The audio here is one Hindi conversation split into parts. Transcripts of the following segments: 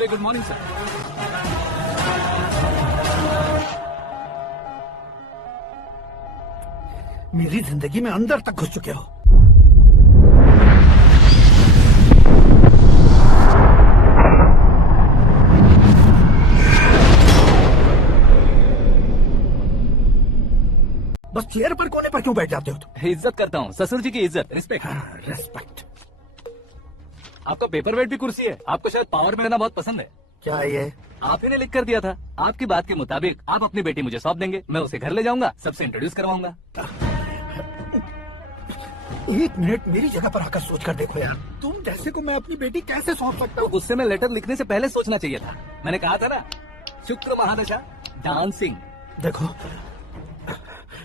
Very good morning sir. मेरी जिंदगी में अंदर तक घुस चुके हो। बस चेयर पर कोने पर क्यों बैठ जाते हो तुम? इज्जत करता हूँ, ससुर जी की इज्जत, रिस्पेक्ट। रेस्पेक्ट। आपका पेपर वेट भी कुर्सी है। आपको शायद पावर में रहना बहुत पसंद है। क्या है ये? आप ही ने लिख कर दिया था। आपकी बात के मुताबिक आप अपनी बेटी मुझे सौंप देंगे, मैं उसे घर ले जाऊंगा, सबसे इंट्रोड्यूस करवाऊंगा। एक मिनट मेरी जगह पर आकर सोच कर देखो यार, तुम जैसे को मैं अपनी बेटी कैसे सौंप सकता हूँ? गुस्से में लेटर लिखने से पहले सोचना चाहिए था। मैंने कहा था ना, शुक्र महादशा डांसिंग। देखो,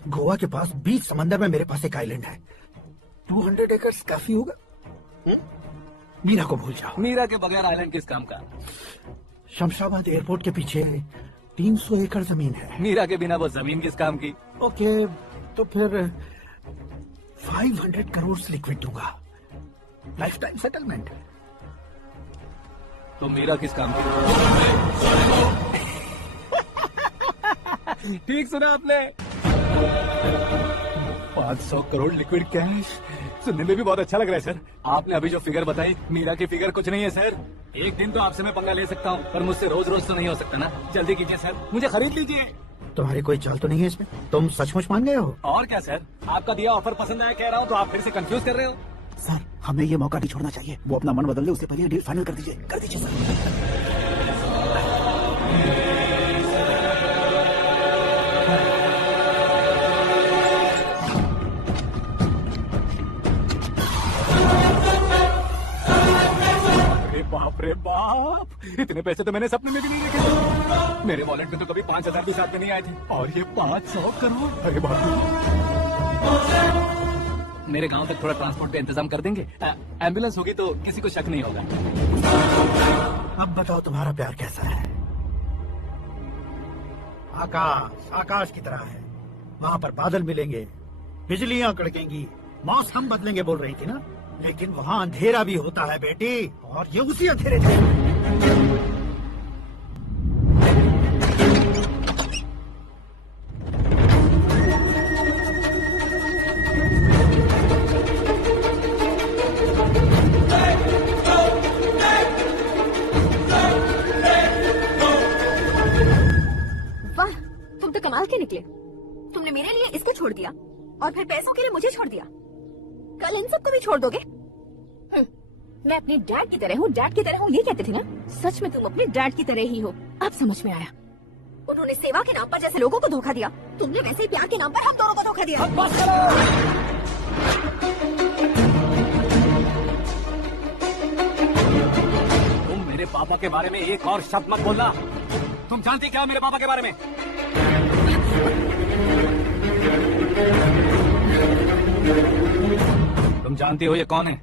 गोवा के पास बीच समंदर में मेरे पास एक आइलैंड है। 200 एकर्स काफी होगा। मीरा को भूल जाओ। मीरा के बगैर आइलैंड किस काम का? शमशाबाद एयरपोर्ट के पीछे 300 एकड़ जमीन है। मीरा के बिना वो जमीन किस काम की? ओके, तो फिर 500 करोड़ लिक्विड दूंगा, लाइफ टाइम सेटलमेंट। तो मीरा किस काम की? ठीक सुना आपने। 500 करोड़ लिक्विड कैश सुनने में भी बहुत अच्छा लग रहा है सर। आपने अभी जो फिगर बताई, मीरा की फिगर कुछ नहीं है सर। एक दिन तो आपसे मैं पंगा ले सकता हूँ, पर मुझसे रोज रोज तो नहीं हो सकता ना। जल्दी कीजिए सर, मुझे खरीद लीजिए। तुम्हारी कोई चाल तो नहीं है इसमें? तुम सचमुच मान गए हो? और क्या सर, आपका दिया ऑफर पसंद आया कह रहा हूँ, तो आप फिर से कंफ्यूज कर रहे हो। सर, हमें ये मौका नहीं छोड़ना चाहिए। वो अपना मन बदल ले, उससे पहले डील फाइनल कर दीजिए। कर दीजिए सर। बाप रे बाप, इतने पैसे तो मैंने सपने में भी नहीं देखे। मेरे वॉलेट में तो कभी 5,000 भी साथ में नहीं आए थे, और ये 500 करोड़। अरे बाप रे। मेरे गांव तक थोड़ा ट्रांसपोर्ट का इंतजाम कर देंगे? एम्बुलेंस होगी तो किसी को शक नहीं होगा। अब बताओ तुम्हारा प्यार कैसा है? आकाश आकाश की तरह है। वहाँ पर बादल मिलेंगे, बिजलियां कड़केंगी, मौसम बदलेंगे बोल रही थी ना। लेकिन वहाँ अंधेरा भी होता है बेटी, और ये उसी अंधेरे थे। वाह, तुम तो कमाल के निकले। तुमने मेरे लिए इसको छोड़ दिया और फिर पैसों के लिए मुझे छोड़ दिया। कल इन सबको भी छोड़ दोगे? मैं अपने डैड की तरह हूँ, डैड की तरह हूँ, ये कहते थे ना। सच में तुम अपने डैड की तरह ही हो। अब समझ में आया। उन्होंने सेवा के नाम पर जैसे लोगों को धोखा दिया, तुमने वैसे ही प्यार के नाम पर हम दोनों को धोखा दिया। बस करो। तुम मेरे पापा के बारे में एक और शब्द मत बोलना। तुम जानती क्या मेरे पापा के बारे में? तुम जानती हो ये कौन है?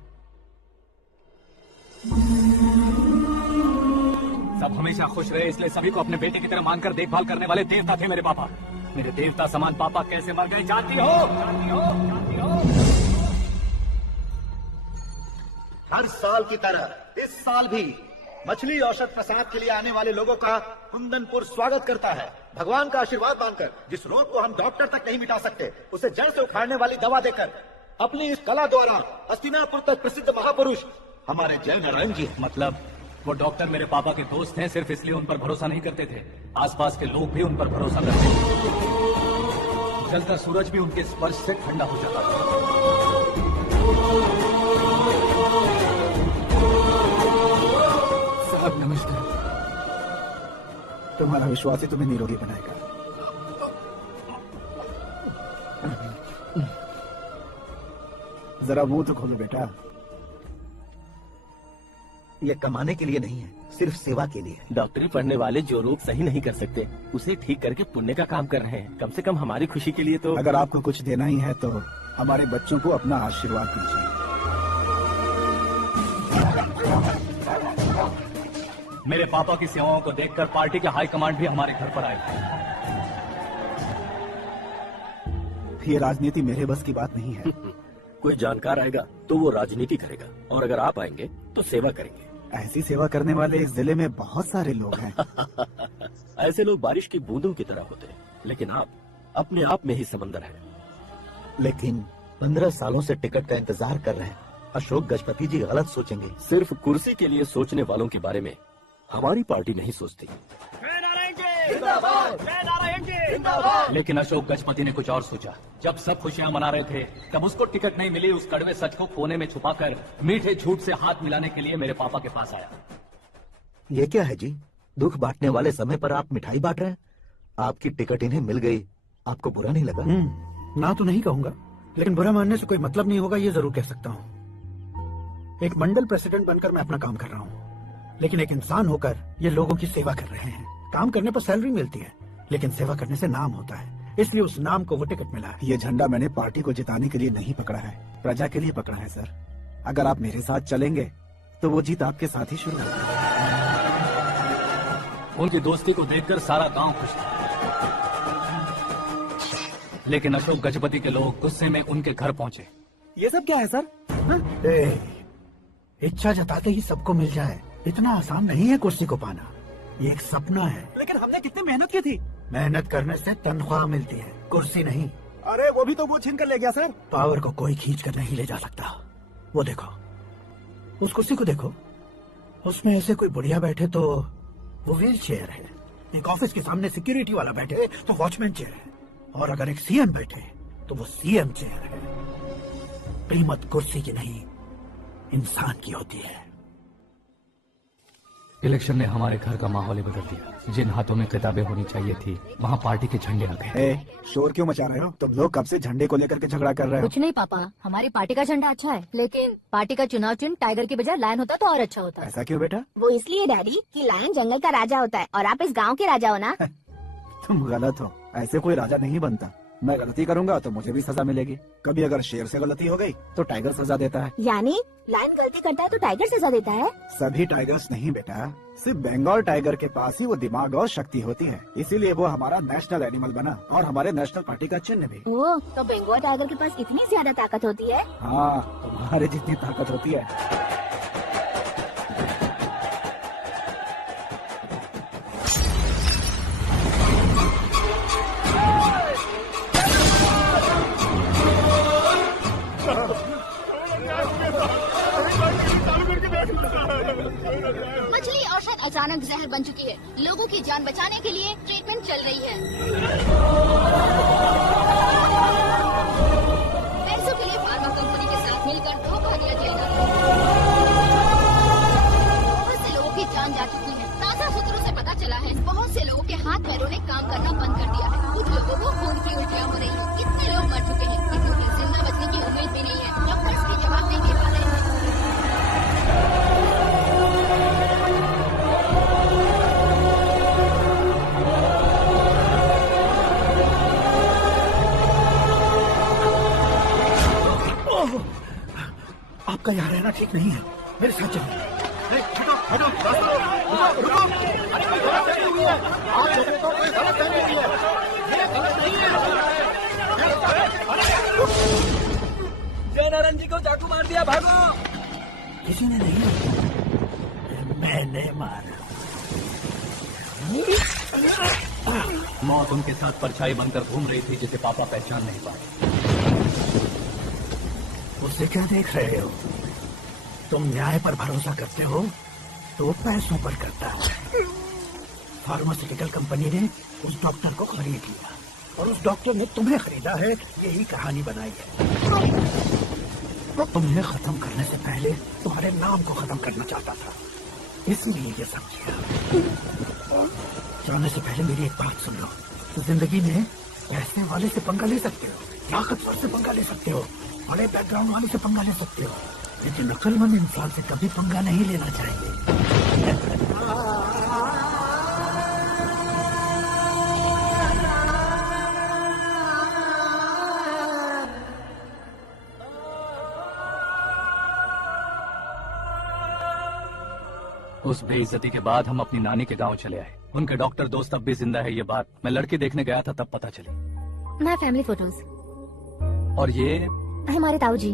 सब हमेशा खुश रहे, इसलिए सभी को अपने बेटे की तरह मानकर देखभाल करने वाले देवता थे मेरे पापा। मेरे देवता समान पापा कैसे मर गए जानती हो? जानती हो? जानती हो? हर साल की तरह इस साल भी मछली औषध प्रसाद के लिए आने वाले लोगों का कुंदनपुर स्वागत करता है। भगवान का आशीर्वाद मानकर जिस रोग को हम डॉक्टर तक नहीं मिटा सकते, उसे जड़ से उखाड़ने वाली दवा देकर अपनी इस कला द्वारा हस्तिनापुर तक प्रसिद्ध महापुरुष हमारे जय नारायण जी। मतलब वो डॉक्टर मेरे पापा के दोस्त हैं, सिर्फ इसलिए उन पर भरोसा नहीं करते थे। आसपास के लोग भी उन पर भरोसा करते थे। जलता सूरज भी उनके स्पर्श से ठंडा हो जाता था। साहब नमस्कार। तुम्हारा विश्वास ही तुम्हें निरोगी बनाएगा। जरा मुंह तो खोलो बेटा। ये कमाने के लिए नहीं है, सिर्फ सेवा के लिए। डॉक्टरी पढ़ने वाले जो रोग सही नहीं कर सकते, उसे ठीक करके पुण्य का काम कर रहे हैं। कम से कम हमारी खुशी के लिए तो। अगर आपको कुछ देना ही है तो हमारे बच्चों को अपना आशीर्वाद दीजिए। मेरे पापा की सेवाओं को देखकर पार्टी के हाईकमांड भी हमारे घर पर आए। ये राजनीति मेरे बस की बात नहीं है। कोई जानकार आएगा तो वो राजनीति करेगा, और अगर आप आएंगे तो सेवा करेंगे। ऐसी सेवा करने वाले इस जिले में बहुत सारे लोग हैं। ऐसे लोग बारिश की बूंदों की तरह होते हैं, लेकिन आप अपने आप में ही समंदर है। लेकिन 15 सालों से टिकट का इंतजार कर रहे हैं। अशोक गजपति जी गलत सोचेंगे। सिर्फ कुर्सी के लिए सोचने वालों के बारे में हमारी पार्टी नहीं सोचती। लेकिन अशोक गजपति ने कुछ और सोचा। जब सब खुशियां मना रहे थे, तब उसको टिकट नहीं मिली। उस कड़वे सच को कोने में छुपाकर मीठे झूठ से हाथ मिलाने के लिए मेरे पापा के पास आया। ये क्या है जी? दुख बांटने वाले समय पर आप मिठाई बांट रहे हैं। आपकी टिकट इन्हें मिल गई, आपको बुरा नहीं लगा? ना तो नहीं कहूंगा, लेकिन बुरा मानने से कोई मतलब नहीं होगा, ये जरूर कह सकता हूँ। एक मंडल प्रेसिडेंट बनकर मैं अपना काम कर रहा हूँ, लेकिन एक इंसान होकर ये लोगों की सेवा कर रहे हैं। काम करने पर सैलरी मिलती है, लेकिन सेवा करने से नाम होता है, इसलिए उस नाम को वो टिकट मिला है। ये झंडा मैंने पार्टी को जिताने के लिए नहीं पकड़ा है, प्रजा के लिए पकड़ा है सर। अगर आप मेरे साथ चलेंगे तो वो जीत आपके साथ ही शुरू होगी। उनकी दोस्ती को देखकर सारा गांव खुश था, लेकिन अशोक गजपति के लोग गुस्से में उनके घर पहुंचे। ये सब क्या है सर? इच्छा जताते ही सबको मिल जाए, इतना आसान नहीं है कुर्सी को पाना। ये एक सपना है। लेकिन हमने कितनी मेहनत की थी। मेहनत करने से तनख्वाह मिलती है, कुर्सी नहीं। अरे वो भी तो वो छीन कर ले गया सर। पावर को कोई खींच कर नहीं ले जा सकता। वो देखो, उस कुर्सी को देखो, उसमें ऐसे कोई बुढ़िया बैठे तो वो व्हील चेयर है। एक ऑफिस के सामने सिक्योरिटी वाला बैठे तो वॉचमैन चेयर है, और अगर एक सीएम बैठे तो वो सीएम चेयर है। कीमत कुर्सी की नहीं, इंसान की होती है। इलेक्शन ने हमारे घर का माहौल ही बदल दिया। जिन हाथों में किताबें होनी चाहिए थी, वहाँ पार्टी के झंडे आ गए। शोर क्यों मचा रहे हो? तुम लोग कब से झंडे को लेकर के झगड़ा कर रहे हो? कुछ नहीं पापा, हमारी पार्टी का झंडा अच्छा है, लेकिन पार्टी का चुनाव चिन्ह टाइगर की बजाय लायन होता तो और अच्छा होता। ऐसा क्यों बेटा? वो इसलिए डैडी कि लायन जंगल का राजा होता है और आप इस गांव के राजा हो ना। तुम गलत हो, ऐसे कोई राजा नहीं बनता। मैं गलती करूंगा तो मुझे भी सजा मिलेगी। कभी अगर शेर से गलती हो गई तो टाइगर सजा देता है। यानी लायन गलती करता है तो टाइगर सजा देता है? सभी टाइगर्स नहीं बेटा, सिर्फ बंगाल टाइगर के पास ही वो दिमाग और शक्ति होती है, इसीलिए वो हमारा नेशनल एनिमल बना और हमारे नेशनल पार्टी का चिन्ह भी। ओह, तो बंगाल टाइगर के पास इतनी ज्यादा ताकत होती है? हाँ, तुम्हारे जितनी ताकत होती है। मछली औषध अचानक जहर बन चुकी है। लोगों की जान बचाने के लिए ट्रीटमेंट चल रही है। पैसों के लिए फार्मा कंपनी के साथ मिलकर धोखा दिया जाएगा। बहुत से लोगों की जान जा चुकी है। ताज़ा सूत्रों से पता चला है बहुत से लोगों के हाथ पैरों ने काम करना बंद कर दिया है। कुछ लोगों को खून की उल्टियाँ हो रही है। कितने लोग मर चुके हैं, कितनों की जिंदा बचने की उम्मीद भी नहीं है। डॉक्टर्स भी जवाब नहीं दे पा रहे हैं। आपका यहाँ रहना ठीक नहीं है, मेरे साथ चलिए। जयनारायण जी को चाकू मार दिया, भागो। किसी ने नहीं, मैंने मारा। मौत उनके साथ परछाई बनकर घूम रही थी, जिसे पापा पहचान नहीं पाए। उससे क्या देख रहे हो? तुम न्याय पर भरोसा करते हो तो वो पैसों पर करता है। फार्मास्यूटिकल कंपनी ने उस डॉक्टर को खरीद लिया और उस डॉक्टर ने तुम्हें खरीदा है, यही कहानी बनाई है। वो तुम्हें खत्म करने से पहले तुम्हारे नाम को खत्म करना चाहता था, इसलिए ये सब किया। जाने से पहले मेरी एक बात सुन लो। तो जिंदगी में पैसे वाले से पंगा ले सकते हो, ताकतवर से पंगा ले सकते हो, बड़े बैकग्राउंड वाले से पंगा ले सकते हो, लेकिन अक्लमंद इंसान से कभी पंगा नहीं लेना चाहिए। उस बेइज्जती के बाद हम अपनी नानी के गांव चले आए। उनके डॉक्टर दोस्त अब भी जिंदा है, ये बात मैं लड़की देखने गया था तब पता चली। My family photos. और ये हमारे ताऊ जी।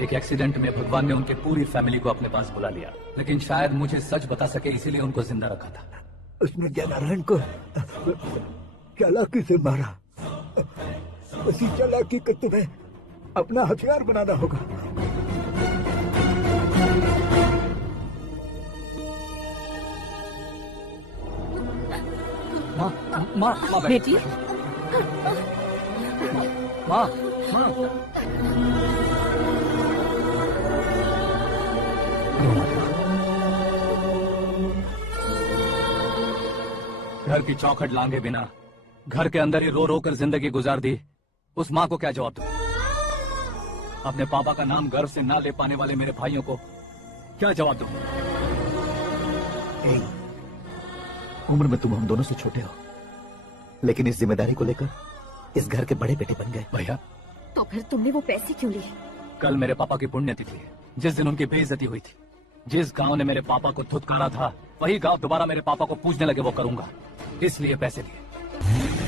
एक एक्सीडेंट में भगवान ने उनके पूरी फैमिली को अपने पास बुला लिया, लेकिन शायद मुझे सच बता सके इसीलिए उनको जिंदा रखा था। उसने जयनारायण को चालाकी से मारा। उसी चालाकी को तुम्हें अपना हथियार बनाना होगा। माँ माँ माँ बेटी, माँ माँ घर की चौखट लांगे बिना घर के अंदर ही रो रो कर जिंदगी गुजार दी उस माँ को क्या जवाब दूं? अपने पापा का नाम गर्व से ना ले पाने वाले मेरे भाइयों को क्या जवाब दूं? उम्र में तुम हम दोनों से छोटे हो, लेकिन इस जिम्मेदारी को लेकर इस घर के बड़े बेटे बन गए। भैया, तो फिर तुमने वो पैसे क्यों लिए? कल मेरे पापा की पुण्यतिथि है, जिस दिन उनकी बेइज्जती हुई थी। जिस गांव ने मेरे पापा को धुतकारा था, वही गांव दोबारा मेरे पापा को पूजने लगे वो करूंगा, इसलिए पैसे लिए।